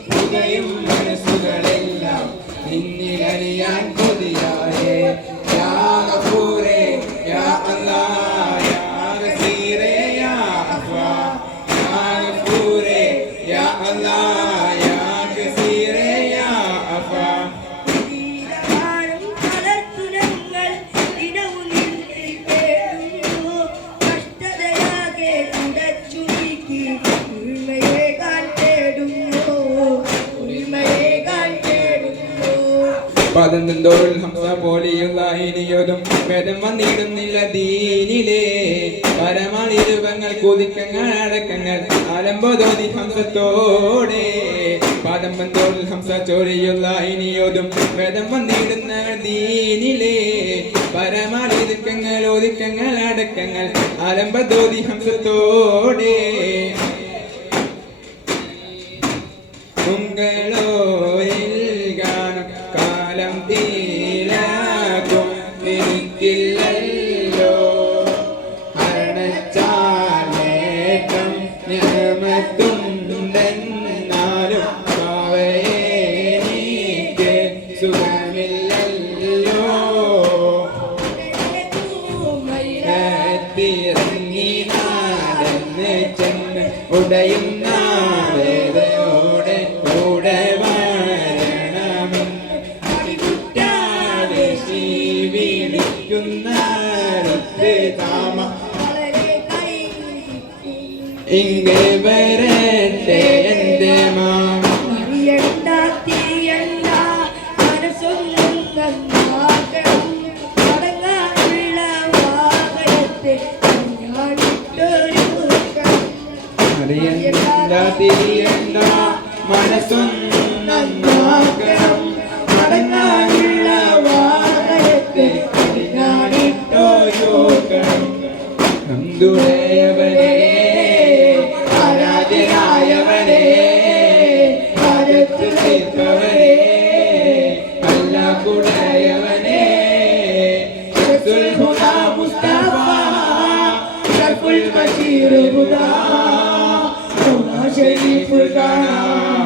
ഇരിപ്പുകയും മനസ്സുകളെല്ലാം നിന്നിലറിയാൻ കൊതിയായേ. പദം നിന്തോറിൽ ഹംസ പോലെയുള്ള ഇനിയൊരും വേദം വന്നിടുന്നില്ല ദീനിലേ. പരമാളിരുവങ്ങൾ കുതിക്കങ്ങൾ അടക്കങ്ങൾ ആലംബോധോതി ഹംസത്തോടെ. വന്തോറിൽ ഹംസ ചോരിയുള്ള ഇനിയൊതും വേദം വന്നിടുന്ന ദീനിലേ. പരമാളിരുക്കങ്ങൾ ഒതുക്കങ്ങൾ അടക്കങ്ങൾ ആലംബോധി ഹംസത്തോടെ. കൂടെ വരണമെന്ന് താമ ഇങ്ങേ വരട്ടെ അറിയണ്ട തിരിയണ്ട മനസ്സൊന്നാക്കണം മടങ്ങാനുള്ള വാഹനത്തെ ഞാനിട്ടോ യോക്കണം നന്ദുടയവനെ ആരാധ്യനായവനെ ആരത്ത് തീർത്തവനെ അല്ല കുടയവനെ റസൂൽ Huda Mustafa Basheer Huda Take if we're gonna